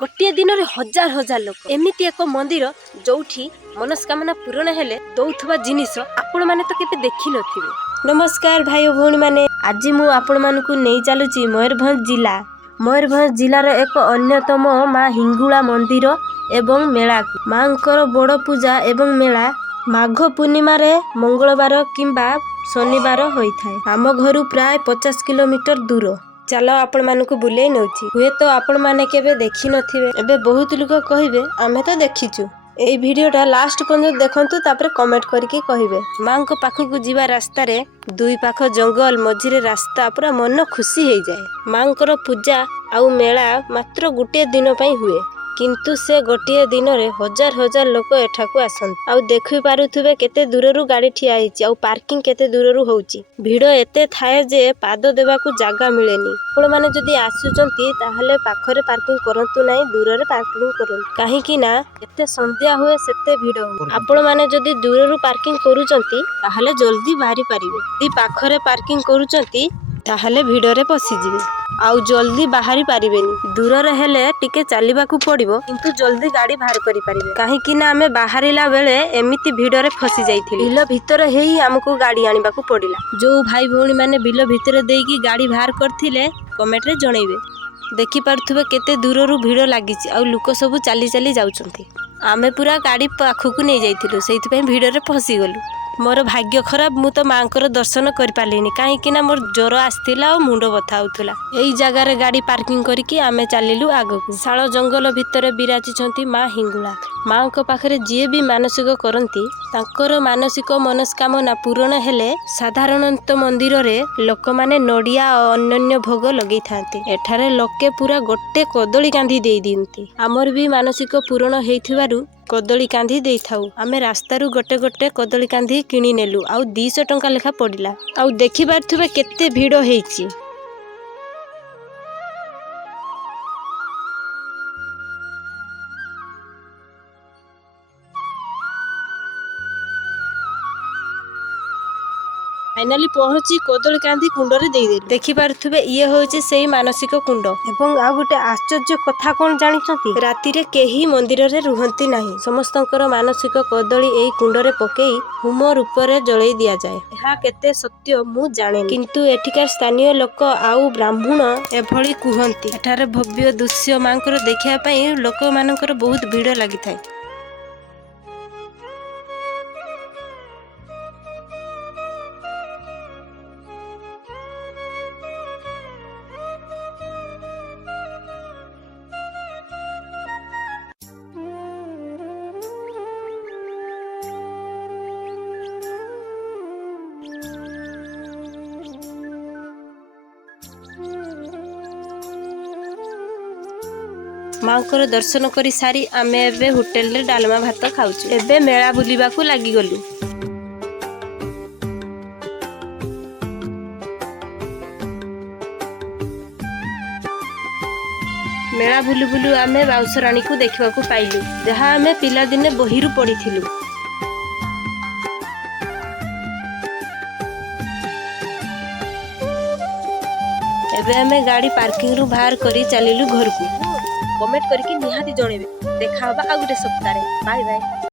गोटे दिन में हजार हजार लोक एमती एक मंदिर जोठी मनस्कामना पूरण हेले दौथुवा जिनिस आपण माने तो केबे देखि नथिबे। नमस्कार भाई और भौणी माने, आज मु आपण मानकु नहीं चलुची मयूरभंज जिलार एक अन्यतम माँ हिंगुला मंदिर एवं मेला। माँकर बड़ पूजा एवं मेला माघ पूर्णिमा रे मंगलवार किंबा शनिवार होइथाय। आम घरु प्राय 50 किलोमीटर दूर। चलो आपण मानकु बुले नउची। हुए तो आपण माने केबे देखि नथिबे, एबे बहुत लोग कहिबे आमे तो देखिचु। एई वीडियोटा लास्ट पर्यंत देखंतु, तापर कमेंट करके कहिबे। माँ को पाखकु जीवा रास्ता रे दुई पाख जंगल मझिरे रास्ता, पूरा मन खुशी हो जाए। माँकर पूजा आउ मेला मात्र गोटे दिन पई हुए, किंतु से गोटे दिन रे हजार हजार लोक एठाकु आसंत। आउ देखि पारुथुबे केते दूररु गाड़ी ठिया हिची, आउ पार्किंग केते दूररु होउची। भीड़ एते थाए जे पाद देबाकू जागा मिलेनी। आपण माने जदी आसुचंती ताहले पाखरे पार्किंग करंतु नाही, दूररे पार्किंग करंतु। काहेकि ना एते संध्या हुए सेते भीड़ हो। आपण माने जदी दूररु पार्किंग करूचंती ताहले जल्दी बाहरी पारिबे। दी पाखरे पार्किंग करूचंती ताहले भीड़रे पसी जिवे, आउ जल्दी बाहरी पारिबेनी। दूररे हेले टिके चालिबाकू पड़िबो, किंतु जल्दी गाड़ी बाहर करि पारिबे। काहेकि ना आमे बाहरिला बेले एमिति भीड़रे फसी जाइथिलु। बिल भितर हेई हमकू गाड़ी आनिबाकू पड़िला। जो भाई भौणी माने बिल भितर देकी गाड़ी बाहर करथिले कमेंट रे जणैबे। देखि पारुथबे केते दूररु भीड़ लागिछि, आउ लोक सब चाली चाली जाउछंती। आमे पूरा गाड़ी पाखकू नै जाइथिलु, सेइथि पई भीड़रे फसी गलु। मोर भाग्य खराब, मु तो माँकर दर्शन कर पालिनी, काहेकि ना मोर ज्वर आस्थिला और मुंड बथा होउथला। एई जगह रे गाड़ी पार्किंग करिकि आमे चलिलु आगकू। शाଳ जंगल भितर बिराजिछंती माँ हिंगुला। माँ को पाखरे जे भी मानसिक करंती तांकर मानसिक मनस्कामना पूरण हेले साधारणत मंदिर रे लोक माने नडिया और अन्य भोग लगै थांती। एठारे लोके पूरा गोटे कदली कांधी देई दियंती। हमर भी मानसिक पूरण हेइथिबारु कदली कांधी देई थाउ। आमे रास्तारू गोटे गोटे कदली कांधी किनी नेलु, आउ 200 टंका लेखा पड़िला। आउ देखि पारुथबे केते भीड़ हेइची। फाइनाली पहुंची कदली कांधी कुंडरे देई देलु। देखि पारुथबे इए होउची सेही मानसिक कुंड। एवं आ गोटे आश्चर्य कथा कोन जानिछंती, राती रे केही मंदिर रे रुहंती नाही। समस्तंकर मानसिक कदली एई कुंडरे पकेई होम रूप रे जळेई दिया जाय। एहा केते सत्य मु जाने, किंतु एठिकार स्थानीय लोक आउ ब्राह्मण एभली कुहंती। एठारे भव्य दृश्य मांकर देखिया पई लोक मानकर बहुत भीड़ लागिथाय। माँकर दर्शन करी सारी आमे एबे होटेल रे डालमा भात खाउछु। एबे मेला बुलिबाकू लागि गलु। मेला बुलु बुलु आमे बाउसराणी को देखिबाकू पाइलु, जहा आमे पिला दिने बहिरु पढिथिलु। एबे आमे गाड़ी पार्किंग रु बाहर करी चलिलु घर को। कमेंट करके निहाती जणेबे। देखा होबा आ गुटे सप्ताह रे। Bye bye.